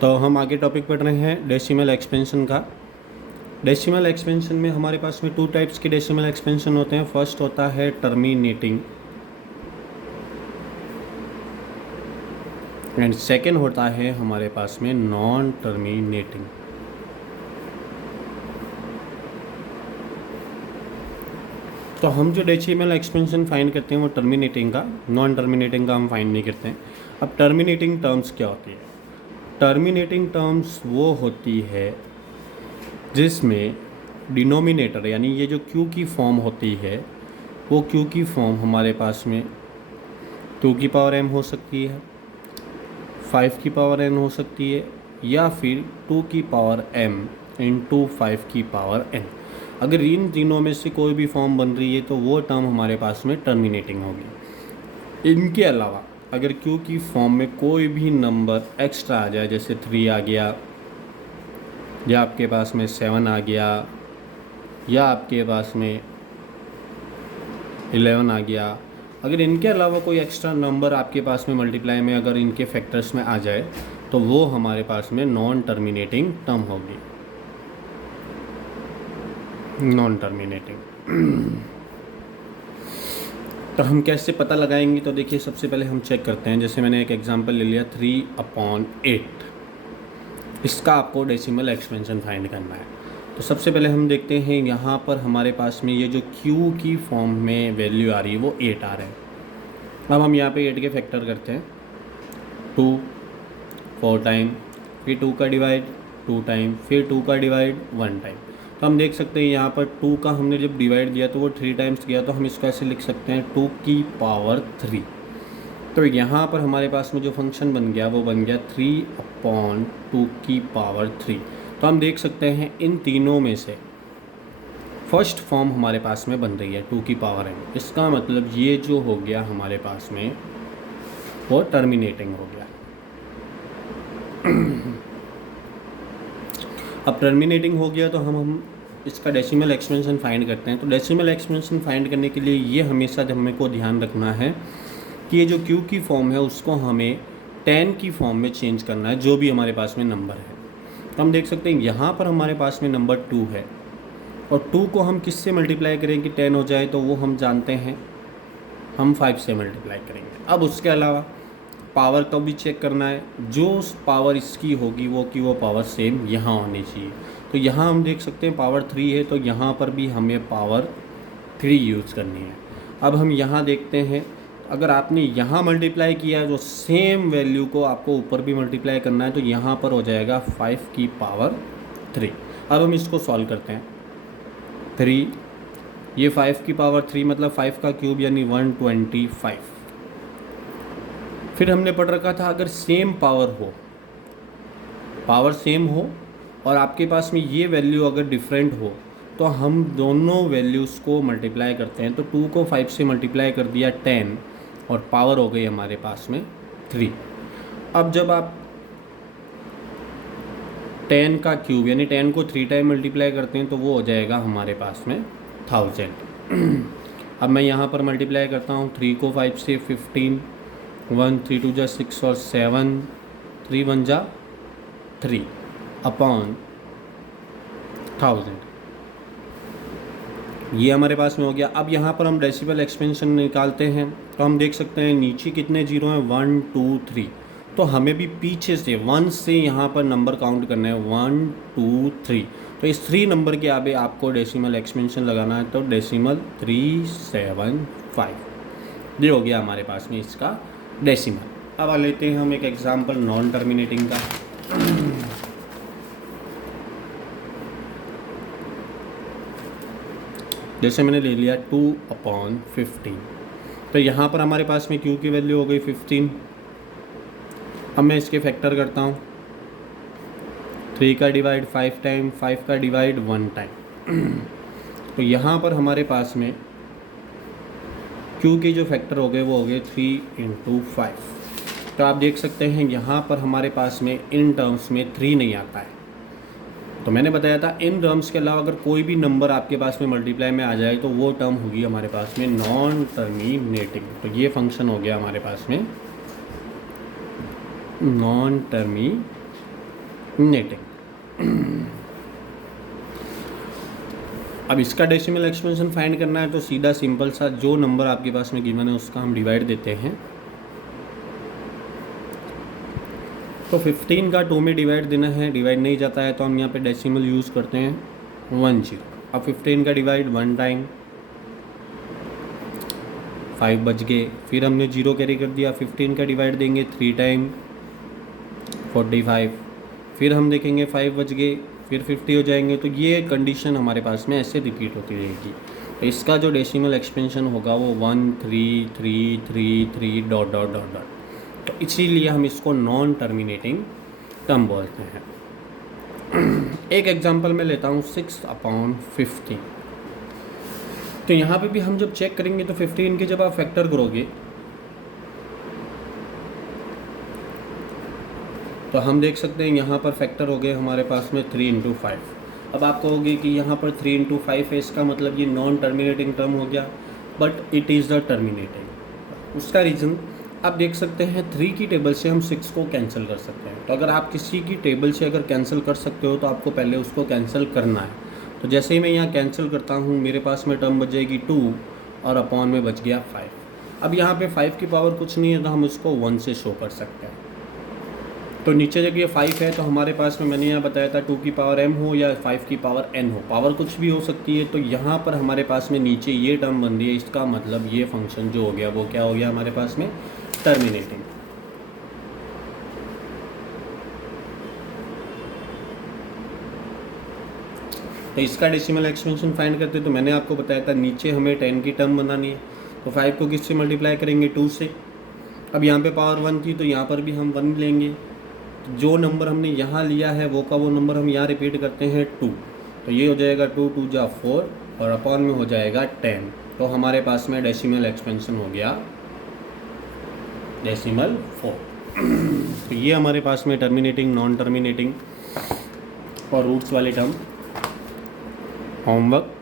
तो हम आगे टॉपिक पढ़ रहे हैं डेसिमल एक्सपेंशन का। डेसिमल एक्सपेंशन में हमारे पास में 2 टाइप्स के डेसिमल एक्सपेंशन होते हैं। फर्स्ट होता है टर्मिनेटिंग एंड सेकेंड होता है हमारे पास में नॉन टर्मिनेटिंग। तो हम जो डेसिमल एक्सपेंशन फाइंड करते हैं वो टर्मिनेटिंग का, नॉन टर्मिनेटिंग का हम फाइंड नहीं करते हैं। अब टर्मिनेटिंग टर्म्स क्या होती है? टर्मिनेटिंग टर्म्स वो होती है जिसमें डिनोमिनेटर यानी ये जो क्यू की फॉर्म होती है वो क्यू की फॉर्म हमारे पास में 2 की पावर m हो सकती है, 5 की पावर n हो सकती है, या फिर 2 की पावर m इंटू 5 की पावर n। अगर इन तीनों में से कोई भी फॉर्म बन रही है तो वो टर्म हमारे पास में टर्मिनेटिंग होगी। इनके अलावा अगर क्यू की फॉर्म में कोई भी नंबर एक्स्ट्रा आ जाए, जैसे 3 आ गया, या आपके पास में 7 आ गया, या आपके पास में 11 आ गया, अगर इनके अलावा कोई एक्स्ट्रा नंबर आपके पास में मल्टीप्लाई में अगर इनके फैक्टर्स में आ जाए तो वो हमारे पास में नॉन टर्मिनेटिंग टर्म होगी। नॉन टर्मिनेटिंग तो हम कैसे पता लगाएंगे? तो देखिए, सबसे पहले हम चेक करते हैं। जैसे मैंने एक एग्जांपल ले लिया 3/8, इसका आपको डेसिमल एक्सपेंशन फाइंड करना है। तो सबसे पहले हम देखते हैं यहाँ पर हमारे पास में ये जो क्यू की फॉर्म में वैल्यू आ रही है वो 8 आ रहा है। अब हम यहाँ पे 8 के फैक्टर करते हैं। 2 4 टाइम, फिर 2 का डिवाइड 2 टाइम, फिर 2 का डिवाइड 1 टाइम। तो हम देख सकते हैं यहाँ पर 2 का हमने जब डिवाइड दिया तो वो 3 टाइम्स गया, तो हम इसको ऐसे लिख सकते हैं 2 की पावर 3। तो यहाँ पर हमारे पास में जो फंक्शन बन गया वो बन गया 3/2 की पावर 3। तो हम देख सकते हैं इन तीनों में से फर्स्ट फॉर्म हमारे पास में बन रही है 2 की पावर n। इसका मतलब ये जो हो गया हमारे पास में वो टर्मिनेटिंग हो गया। अब टर्मिनेटिंग हो गया तो हम इसका डेसिमल एक्सपेंशन फाइंड करते हैं। तो डेसिमल एक्सपेंशन फाइंड करने के लिए ये हमेशा हमें को ध्यान रखना है कि ये जो क्यू की फॉर्म है उसको हमें 10 की फॉर्म में चेंज करना है, जो भी हमारे पास में नंबर है। तो हम देख सकते हैं यहाँ पर हमारे पास में नंबर 2 है, और 2 को हम किससे मल्टीप्लाई करें कि 10 हो जाए? तो वो हम जानते हैं, हम 5 से मल्टीप्लाई करेंगे। अब उसके अलावा पावर का भी चेक करना है। जो पावर इसकी होगी वो पावर सेम यहाँ होनी चाहिए। तो यहाँ हम देख सकते हैं पावर 3 है, तो यहाँ पर भी हमें पावर 3 यूज़ करनी है। अब हम यहाँ देखते हैं, अगर आपने यहाँ मल्टीप्लाई किया है तो सेम वैल्यू को आपको ऊपर भी मल्टीप्लाई करना है, तो यहाँ पर हो जाएगा 5 की पावर 3। अब हम इसको सॉल्व करते हैं। 3, ये 5 की पावर 3 मतलब 5 का क्यूब यानी 125। फिर हमने पढ़ रखा था अगर सेम पावर सेम हो और आपके पास में ये वैल्यू अगर डिफरेंट हो तो हम दोनों वैल्यूज़ को मल्टीप्लाई करते हैं। तो 2 को 5 से मल्टीप्लाई कर दिया 10 और पावर हो गई हमारे पास में 3। अब जब आप 10 का क्यूब यानी 10 को 3 टाइम मल्टीप्लाई करते हैं तो वो हो जाएगा हमारे पास में 1000। अब मैं यहाँ पर मल्टीप्लाई करता हूँ 3 को 5 से 15, 1 3 2 जा 6 और 7, 3 1 जा 3 अपॉन 1000। ये हमारे पास में हो गया। अब यहाँ पर हम डेसिमल एक्सपेंशन निकालते हैं तो हम देख सकते हैं नीचे कितने जीरो हैं, 1 2 3। तो हमें भी पीछे से 1 से यहाँ पर नंबर काउंट करना है, 1 2 3। तो इस 3 नंबर के आगे आपको डेसिमल एक्सपेंशन लगाना है, तो डेसिमल 375। ये हो गया हमारे पास में इसका डेसिमल। अब लेते हैं हम एक एग्जांपल नॉन टर्मिनेटिंग का। जैसे मैंने ले लिया 2/15। तो यहाँ पर हमारे पास में क्यू की वैल्यू हो गई 15। अब मैं इसके फैक्टर करता हूँ, 3 का डिवाइड 5 टाइम, 5 का डिवाइड 1 टाइम। तो यहाँ पर हमारे पास में क्यू के जो फैक्टर हो गए वो हो गए 3 × 5। तो आप देख सकते हैं यहाँ पर हमारे पास में इन टर्म्स में 3 नहीं आता है। तो मैंने बताया था इन टर्म्स के अलावा अगर कोई भी नंबर आपके पास में मल्टीप्लाई में आ जाए तो वो टर्म होगी हमारे पास में नॉन टर्मिनेटिंग। तो ये फंक्शन हो गया हमारे पास में नॉन टर्मिनेटिंग। टर्मिनेटिंग। अब इसका डेसिमल एक्सपेंशन फाइंड करना है तो सीधा सिंपल सा जो नंबर आपके पास में गिवन है उसका हम डिवाइड देते हैं। तो 15 का 2 में डिवाइड देना है, डिवाइड नहीं जाता है तो हम यहाँ पे डेसिमल यूज़ करते हैं 10। अब 15 का डिवाइड 1 टाइम, 5 बच गए, फिर हमने 0 कैरी कर दिया। 15 का डिवाइड देंगे 3 टाइम, 45, फिर हम देखेंगे 5 बच गए, फिर 50 हो जाएंगे। तो ये कंडीशन हमारे पास में ऐसे रिपीट होती रहेगी। तो इसका जो डेसिमल एक्सपेंशन होगा वो 1 3 3 3 3 डॉट डॉट डॉट डॉट। तो इसीलिए हम इसको नॉन टर्मिनेटिंग टर्म बोलते हैं। एक एग्जांपल मैं लेता हूँ 6/50। तो यहाँ पे भी हम जब चेक करेंगे तो 15 के जब आप फैक्टर करोगे तो हम देख सकते हैं यहाँ पर फैक्टर हो गए हमारे पास में 3 × 5। अब आप कहोगे कि यहाँ पर 3 × 5 है, इसका मतलब ये नॉन टर्मिनेटिंग टर्म हो गया, but it is the terminating. उसका रीज़न आप देख सकते हैं 3 की टेबल से हम 6 को कैंसिल कर सकते हैं। तो अगर आप किसी की टेबल से अगर कैंसिल कर सकते हो तो आपको पहले उसको कैंसिल करना है। तो जैसे ही मैं यहाँ कैंसिल करता हूँ मेरे पास में टर्म बच जाएगी 2 और अपॉन में बच गया 5। अब यहाँ पे 5 की पावर कुछ नहीं है तो हम उसको 1 से शो कर सकते हैं। तो नीचे जब ये 5 है तो हमारे पास में मैंने यहाँ बताया था 2 की पावर m हो या 5 की पावर n हो, पावर कुछ भी हो सकती है। तो यहाँ पर हमारे पास में नीचे ये टर्म बन रही है, इसका मतलब ये फंक्शन जो हो गया वो क्या हो गया हमारे पास में टर्मिनेटिंग। तो इसका डेसिमल एक्सपेंशन फाइंड करते तो मैंने आपको बताया था नीचे हमें 10 की टर्म बनानी है। तो 5 को किससे मल्टीप्लाई करेंगे 2 से। अब यहाँ पे पावर 1 थी तो यहाँ पर भी हम 1 लेंगे। जो नंबर हमने यहाँ लिया है वो का वो नंबर हम यहाँ रिपीट करते हैं 2। तो ये हो जाएगा 2 2 जा 4 और अपॉन में हो जाएगा 10। तो हमारे पास में डेसिमल एक्सपेंशन हो गया डेसिमल 4। तो ये हमारे पास में टर्मिनेटिंग, नॉन टर्मिनेटिंग और रूट्स वाले टर्म होमवर्क।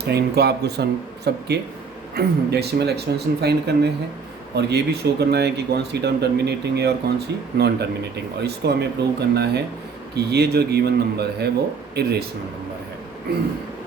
तो इनको आपको सबके डेसिमल एक्सपेंशन फाइंड करने हैं और ये भी शो करना है कि कौन सी टर्म टर्मिनेटिंग है और कौन सी नॉन टर्मिनेटिंग। और इसको हमें प्रूव करना है कि ये जो गिवन नंबर है वो इरेशनल नंबर है।